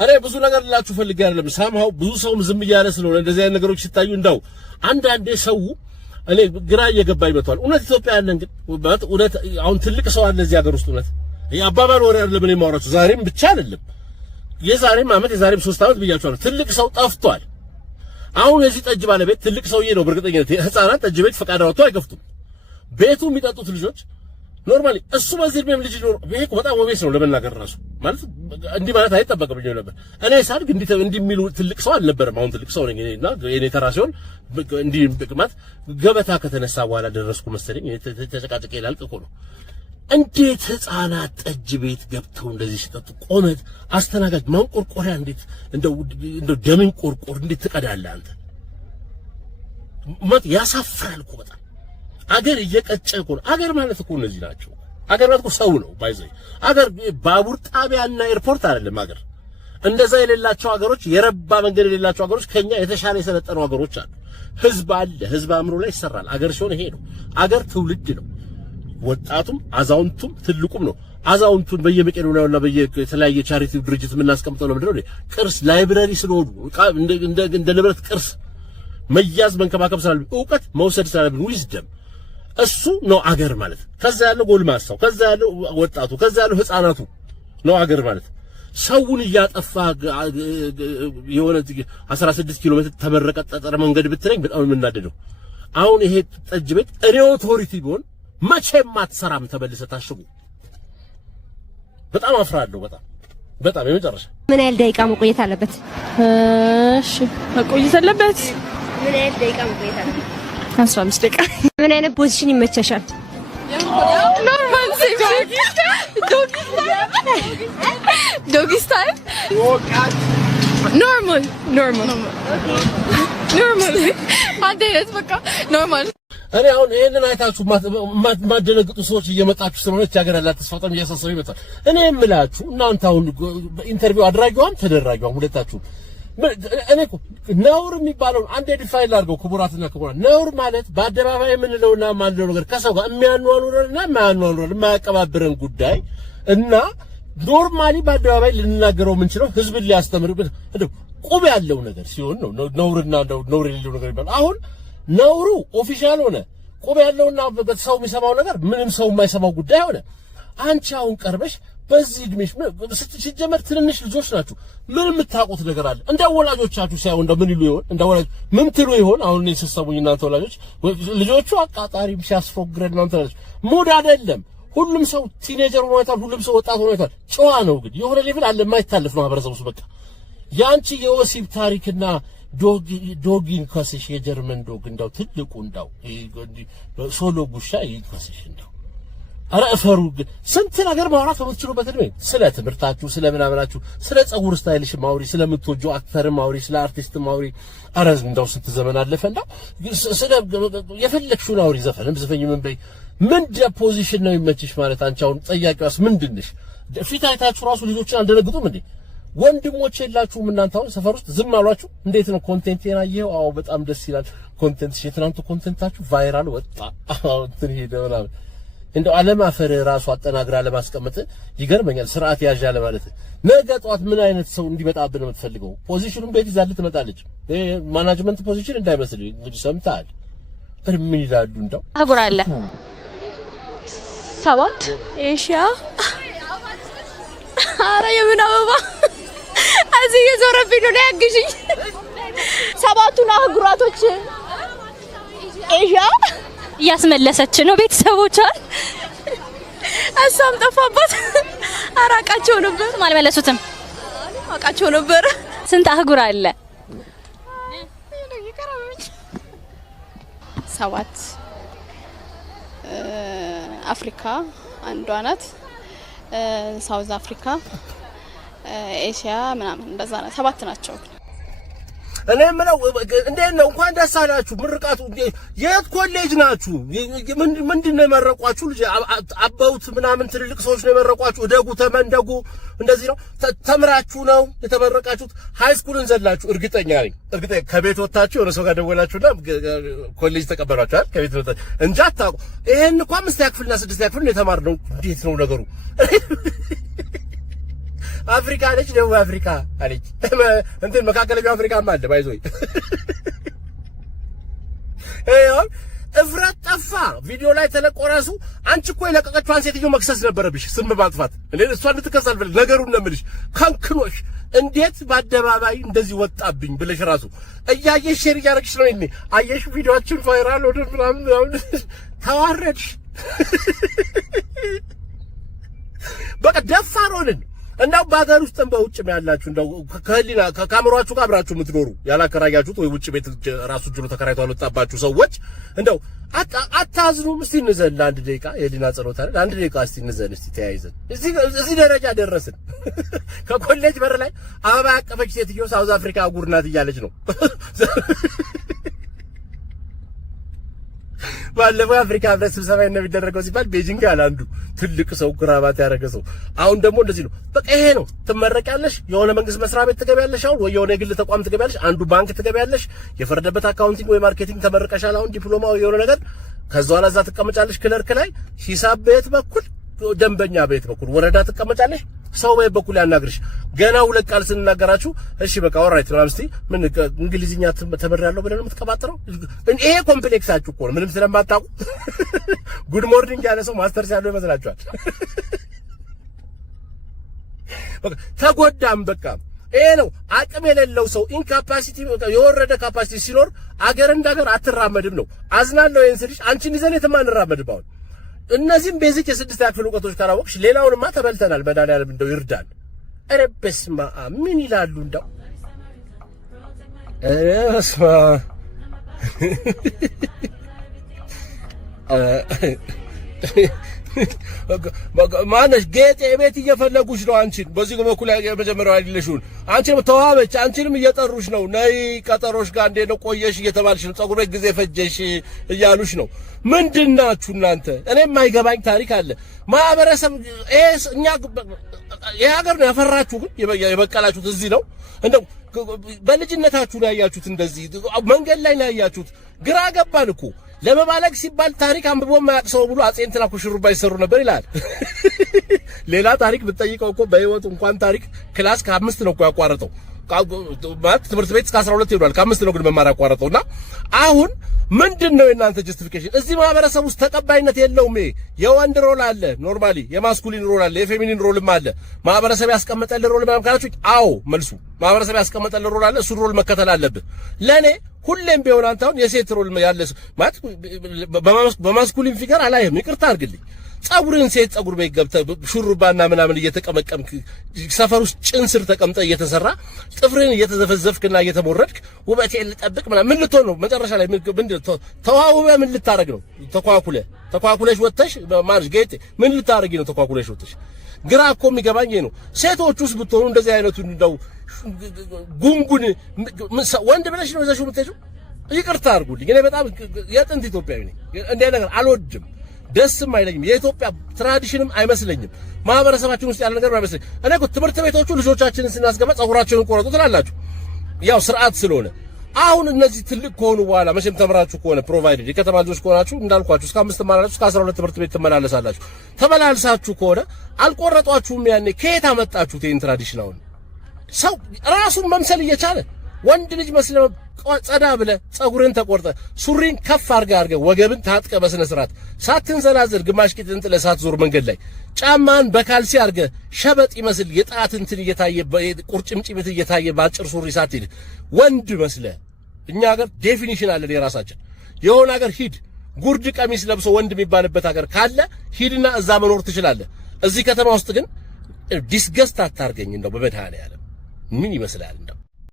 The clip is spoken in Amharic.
አሬ ብዙ ነገር ልላችሁ ፈልጌ አይደለም ሳምሃው ብዙ ሰውም ዝም እያለ ስለሆነ እንደዚህ አይነት ነገሮች ሲታዩ እንደው አንዳንዴ ሰው እኔ ግራ እየገባኝ መጥቷል። እውነት ኢትዮጵያ ያለን ግን እውነት አሁን ትልቅ ሰው አለ እዚህ ሀገር ውስጥ እውነት የአባባል ወሬ አይደለም እኔ የማወራችሁ ዛሬም ብቻ አይደለም የዛሬም ዓመት የዛሬም 3 ዓመት ብያችኋለሁ። ትልቅ ሰው ጠፍቷል። አሁን የዚህ ጠጅ ባለቤት ትልቅ ሰውዬ ነው። በእርግጠኝነት ህፃናት ጠጅ ቤት ፈቃድ አውጥተው አይከፍቱም። ቤቱ የሚጠጡት ልጆች ኖርማሊ እሱ በዚህ እድሜም ልጅ ነው። ይሄ በጣም ወቤስ ነው ለመናገር ራሱ ማለት እንዲህ ማለት አይጠበቅብኝ ነበር። እኔ ሳድግ እንዲህ የሚሉ ትልቅ ሰው አልነበረም። አሁን ትልቅ ሰው ነኝ እና የኔ ተራ ሲሆን እንዲህ ማለት ገበታ ከተነሳ በኋላ ደረስኩ መሰለኝ። ተጨቃጨቄ ላልቅ እኮ ነው። እንዴት ህፃናት ጠጅ ቤት ገብተው እንደዚህ ሲጠጡ ቆመት አስተናጋጅ ማንቆርቆሪያ እንዴት እንደው ደምን ቆርቆር እንዴት ትቀዳለህ አንተ? ማለት ያሳፍራል እኮ በጣም አገር እየቀጨ እኮ ነው። አገር ማለት እኮ እነዚህ ናቸው። አገር ማለት እኮ ሰው ነው ባይዘይ። አገር ባቡር ጣቢያና ኤርፖርት አይደለም። አገር እንደዛ የሌላቸው አገሮች የረባ መንገድ የሌላቸው አገሮች ከኛ የተሻለ የሰለጠኑ አገሮች አሉ። ህዝብ አለ። ህዝብ አእምሮ ላይ ይሰራል። አገር ሲሆን ይሄ ነው። አገር ትውልድ ነው። ወጣቱም አዛውንቱም ትልቁም ነው። አዛውንቱን በየመቄዶንያውና በየተለያየ ቻሪቲ ድርጅት የምናስቀምጠው ነው ምንድነው? ቅርስ ላይብረሪ ስለሆኑ እንደ ንብረት ቅርስ መያዝ መንከባከብ ስላለ ዕውቀት መውሰድ ስላለ ዊዝደም እሱ ነው አገር ማለት። ከዛ ያለው ጎልማሳው፣ ከዛ ያለው ወጣቱ፣ ከዛ ያለው ህፃናቱ ነው አገር ማለት። ሰውን እያጠፋ የሆነ 16 ኪሎ ሜትር ተመረቀ ጠጠር መንገድ ብትለኝ በጣም የምናደደው አሁን ይሄ ጠጅ ቤት ኦቶሪቲ ቢሆን መቼም አትሰራም ተበልሰ ታሽጉ። በጣም አፍራለሁ። በጣም የመጨረሻ ምን ያህል ደቂቃ መቆየት አለበት? እሺ መቆየት አለበት። ምን ያህል ደቂቃ መቆየት አለበት? 15 ደቂቃ። ምን አይነት ፖዚሽን ይመቸሻል? ኖርማል ሴክሲ ዶጊ ስታይል ኖርማል አንዴ በቃ ኖርማል። እኔ አሁን ይሄንን አይታችሁ ማደነግጡ ሰዎች እየመጣችሁ ስለሆነች ሀገር ያላት ተስፋጣም እያሳሰበኝ ይመጣል። እኔ የምላችሁ እናንተ አሁን ኢንተርቪው አድራጊዋም ተደራጊዋም ሁለታችሁ እኔ እኮ ነውር የሚባለው አንዴ ዲፋይን አድርገው ክቡራትና ክቡራት፣ ነውር ማለት በአደባባይ የምንለውና ማንለው ነገር ከሰው ጋር የሚያኗኑረንና የማያቀባብረን ጉዳይ እና ኖርማሊ በአደባባይ ልንናገረው የምንችለው ህዝብን ሊያስተምር ቁብ ያለው ነገር ሲሆን ነው ነውርና ነውር የሌለው ነገር ይባላል። አሁን ነውሩ ኦፊሻል ሆነ ቁብ ያለውና ሰው የሚሰማው ነገር ምንም ሰው የማይሰማው ጉዳይ ሆነ። አንቺ አሁን ቀርበሽ በዚህ እድሜሽ ሲጀመር ትንንሽ ልጆች ናችሁ። ምን የምታውቁት ነገር አለ? እንደ ወላጆቻችሁ ሳይሆን እንደው ምን ይሉ ይሆን? እንደ ወላጆች ምን ትሉ ይሆን? አሁን እኔ ስሰሙኝ እናንተ ወላጆች ልጆቹ አቃጣሪም ሲያስፎግረን እናንተ ወላጆች ሙድ አይደለም። ሁሉም ሰው ቲኔጀር ሆኗል። ሁሉም ሰው ወጣት ሆኗል። ጨዋ ነው ግን የሆነ ሌቭል አለ የማይታለፍ ነው ማህበረሰቡ ውስጥ በቃ ያንቺ የወሲብ ታሪክና ዶጊን ከስሽ የጀርመን ዶግ እንዳው ትልቁ እንዳው ሶሎ ጉሻ ይከስሽ እንዳው አረ እፈሩ። ስንት ነገር ማውራት በምትችሉበት እድሜ ስለ ትምህርታችሁ፣ ስለ ምናምናችሁ፣ ስለ ጸጉር ስታይልሽ ማውሪ፣ ስለምትወጂው አክተር ማውሪ፣ ስለ አርቲስት ማውሪ። አረ እንዳው ስንት ዘመን አለፈ እንዳው ስለ የፈለግሽውን አውሪ። ዘፈንም ዘፈኝ ምን በይ ምን ፖዚሽን ነው የሚመችሽ ማለት አንቺ አሁን ጠያቂዋስ ምንድነሽ? ፊት አይታችሁ ራሱ ልጆችን አልደነግጡም እንዴ? ወንድሞች የላችሁም እናንተ አሁን ሰፈር ውስጥ ዝም አሏችሁ? እንዴት ነው ኮንቴንት የናየው? አዎ በጣም ደስ ይላል ኮንቴንት። የትናንቱ ኮንቴንታችሁ ቫይራል ወጣ። አዎ እንትን ሄደ ምናምን እንደው ዓለም አፈር ራሱ አጠናግራ ለማስቀመጥ ይገርመኛል። ስርዓት ያዣ ለማለት ነገ ጧት ምን አይነት ሰው እንዲመጣብን ነው የምትፈልገው? ፖዚሽኑን ቤት ይዛልህ ትመጣለች። ማናጅመንት ፖዚሽን እንዳይመስል እንግዲህ ሰምተሃል። ምን ይላሉ እንደው አጉራ አለ 7 ኤሽያ አረ የምን አበባ እዚህ የዞረብኝ ነው ያግዥኝ። 7ቱን አህጉራቶች ኤሽያ እያስመለሰች ነው ቤተሰቦቿን። እሷም ጠፋባት። አራቃቸው ነበር አልመለሱትም። አቃቸው ነበር። ስንት አህጉር አለ? 7 አፍሪካ አንዷ ናት። ሳውዝ አፍሪካ፣ ኤሽያ ምናምን እንደዛ ነው። 7 ናቸው። እኔ ምነው እንዴት ነው እንኳን ደስ አላችሁ። ምርቃቱ የት ኮሌጅ ናችሁ? ምንድነው የመረቋችሁ? ልጅ አባውት ምናምን ትልልቅ ሰዎች ነው የመረቋችሁ? እደጉ ተመንደጉ እንደዚህ ነው ተምራችሁ ነው የተመረቃችሁት? ሃይ ስኩልን ዘላችሁ? እርግጠኛ ነኝ ከቤት ወጣችሁ የሆነ ሰው ጋር ደወላችሁና ኮሌጅ ተቀበሏችሁ አይደል? ከቤት ወጣችሁ እንጂ አታውቁ። ይሄን እንኳን 5ኛ ክፍልና 6ኛ ክፍል ነው የተማርነው። እንዴት ነው ነገሩ? አፍሪካ አለች፣ ደቡብ አፍሪካ አለች። እንትን መካከለኛው አፍሪካማ አለ ባይዞይ እፍረት ጠፋ። ቪዲዮ ላይ ተለቆ ራሱ አንቺ እኮ የለቀቀችዋን ሴትዮ መክሰስ ነበረብሽ፣ ስም ማጥፋት። እኔ እሷን ልትከሳል ብለሽ ነገሩን ነው የምልሽ። ከንክኖሽ እንዴት በአደባባይ እንደዚህ ወጣብኝ ብለሽ ራሱ እያየሽ ሼር እያደረግሽ ነው። እኔ አየሽ ቪዲዮአችን ቫይራል ወደ ምናምን ተዋረድሽ። በቃ ደፋር ሆንን። እንደው በአገር ውስጥም በውጭም ያላችሁ እንደው ከህሊና ከካሜራችሁ ጋር አብራችሁ የምትኖሩ ያላከራያችሁት ወይ ውጭ ቤት ራሱ ጅሎ ተከራይቶ አልወጣባችሁ ሰዎች እንደው አታዝኑም? እስቲ እንዘን ለአንድ ደቂቃ የህሊና ጸሎት አይደል? አንድ ደቂቃ እስቲ እንዘን፣ እስቲ ተያይዘን እዚህ ደረጃ ደረስን። ከኮሌጅ በር ላይ አበባ ያቀፈች ሴትዮ ሳውዝ አፍሪካ አህጉር ናት እያለች ነው። ባለፈው አፍሪካ ህብረት ስብሰባ እንደሚደረገው ሲባል ቤጂንግ ያለ አንዱ ትልቅ ሰው ክራባት ያደረገ ሰው አሁን ደግሞ እንደዚህ ነው። በቃ ይሄ ነው። ትመረቂያለሽ፣ የሆነ መንግስት መስሪያ ቤት ትገቢያለሽ፣ አሁን ወይ የሆነ የግል ተቋም ትገቢያለሽ፣ አንዱ ባንክ ትገቢያለሽ፣ የፈረደበት አካውንቲንግ ወይ ማርኬቲንግ ተመርቀሻል፣ አሁን ዲፕሎማው የሆነ ነገር። ከዛ በኋላ እዛ ትቀመጫለሽ ክለርክ ላይ፣ ሂሳብ ቤት በኩል ደንበኛ ቤት በኩል ወረዳ ትቀመጫለሽ፣ ሰው ቤት በኩል ያናግርሽ። ገና ሁለት ቃል ስንናገራችሁ እሺ በቃ ኦልራይት ነው አምስቲ ምን እንግሊዝኛ ተመራለሁ ብለን የምትቀባጥረው ይሄ ኮምፕሌክሳችሁ እኮ ነው። ምንም ስለማታውቁ ጉድ ሞርኒንግ ያለ ሰው ማስተርስ ያለው ይመስላችኋል። በቃ ተጎዳም። በቃ ይሄ ነው አቅም የሌለው ሰው ኢንካፓሲቲ፣ የወረደ ካፓሲቲ ሲኖር አገር እንዳገር አትራመድም ነው። አዝናለሁ ይሄን ስልሽ አንቺን ይዘን የትም አንራመድም። አሁን እነዚህም ቤዚክ የስድስት ክፍል እውቀቶች ካላወቅሽ ሌላውንማ ተበልተናል። መድኃኒዓለም እንደው ይርዳል። ኧረ በስመ አብ ምን ይላሉ እንደው ኧረ በስመ አብ ማነሽ ጌጤ ቤት እየፈለጉሽ ነው አንቺን። በዚህ በኩል የመጀመሪያው አይደለሽውን አንቺንም ተዋበች፣ አንቺንም እየጠሩሽ ነው። ነይ ቀጠሮሽ ጋር እንዴት ነው ቆየሽ እየተባልሽ ነው። ፀጉር ቤት ጊዜ ፈጀሽ እያሉሽ ነው። ምንድናችሁ እናንተ? እኔ የማይገባኝ ታሪክ አለ። ማህበረሰብ እኛ ይሄ ሀገር ነው ያፈራችሁ፣ ግን የበቀላችሁት እዚህ ነው። እንደው በልጅነታችሁ ነው ያያችሁት፣ እንደዚህ መንገድ ላይ ነው ያያችሁት። ግራ ገባን እኮ ለመባለግ ሲባል ታሪክ አንብቦ የማያውቅ ሰው ብሎ አጼ እንትና እኮ ሽሩባ ይሰሩ ነበር ይላል። ሌላ ታሪክ ብትጠይቀው እኮ በህይወቱ እንኳን ታሪክ ክላስ ከ5 ነው እኮ ያቋረጠው። ማለት ትምህርት ቤት እስከ 12 ይሆናል፣ ከ5 ነው ግን መማር ያቋረጠውና አሁን ምንድነው የእናንተ ጀስቲፊኬሽን? እዚህ ማህበረሰብ ውስጥ ተቀባይነት የለውም። የወንድ ሮል አለ፣ ኖርማሊ የማስኩሊን ሮል አለ፣ የፌሚኒን ሮልም አለ። ማህበረሰብ ያስቀመጠልህ ሮል ማለት ካላችሁ አዎ መልሱ ማህበረሰብ ያስቀመጠልህ ሮል አለ፣ እሱ ሮል መከተል አለብህ። ለኔ ሁሌም ቢሆን አንተ አሁን የሴት ሮል ያለ ማለት በማስኩሊን ፊገር አላየህም፣ ይቅርታ አድርግልኝ። ጸጉርን ሴት ጸጉር ቤት ገብተህ ሹሩባና ምናምን እየተቀመቀምክ ሰፈር ውስጥ ጭን ስር ተቀምጠህ እየተሰራ ጥፍርን እየተዘፈዘፍክና እየተሞረድክ ውበቴን ልጠብቅ ምናምን ምን ልትሆን ነው? መጨረሻ ላይ ምን ተዋውበህ ምን ልታረግ ነው? ተኳኩለሽ ወጥተሽ ማርሽ ጌጤ ምን ልታረጊ ነው? ተኳኩለሽ ወጥተሽ ግራ እኮ የሚገባኝ ነው። ሴቶቹስ ብትሆኑ እንደዚህ አይነቱን እንደው ጉንጉን ወንድ ብለሽ ነው እዛሽ የምትሄጂው? ይቅርታ አድርጉልኝ። እኔ በጣም የጥንት ኢትዮጵያዊ ነኝ። እንደ ነገር አልወድም፣ ደስም አይለኝም። የኢትዮጵያ ትራዲሽንም አይመስለኝም። ማህበረሰባችን ውስጥ ያለ ነገር አይመስለኝም። እኔ እኮ ትምህርት ቤቶቹ ልጆቻችንን ስናስገባ ጸጉራቸውን ቆረጡ ትላላችሁ፣ ያው ስርዓት ስለሆነ። አሁን እነዚህ ትልቅ ከሆኑ በኋላ መቼም ተምራችሁ ከሆነ ፕሮቫይደድ የከተማ ልጆች ከሆናችሁ እንዳልኳችሁ እስከ 5 ትማራላችሁ፣ እስከ 12 ትምህርት ቤት ትመላለሳላችሁ። ተመላልሳችሁ ከሆነ አልቆረጧችሁም። ያኔ ከየት አመጣችሁት ይሄን ትራዲሽን? አሁን ሰው ራሱን መምሰል እየቻለ ወንድ ልጅ መስለ ጸዳ ብለ ጸጉርን ተቆርጠ ሱሪን ከፍ አርገ ወገብን ታጥቀ በስነ ስርዓት ሳትንዘላዘል ግማሽ ቂጥን ጥለ ሳትዞር መንገድ ላይ ጫማን በካልሲ አርገ ሸበጥ ይመስል የጣት እንትን እየታየ ቁርጭምጭሚት እየታየ ባጭር ሱሪ ሳትሄድ ወንድ መስለ። እኛ ሀገር ዴፊኒሽን አለ የራሳችን የሆነ ሀገር ሂድ ጉርድ ቀሚስ ለብሶ ወንድ የሚባልበት ሀገር ካለ ሂድና እዛ መኖር ትችላለህ። እዚህ ከተማ ውስጥ ግን ዲስገስት አታርገኝ እንደው በመድኃኔዓለም ምን ይመስላል እንደው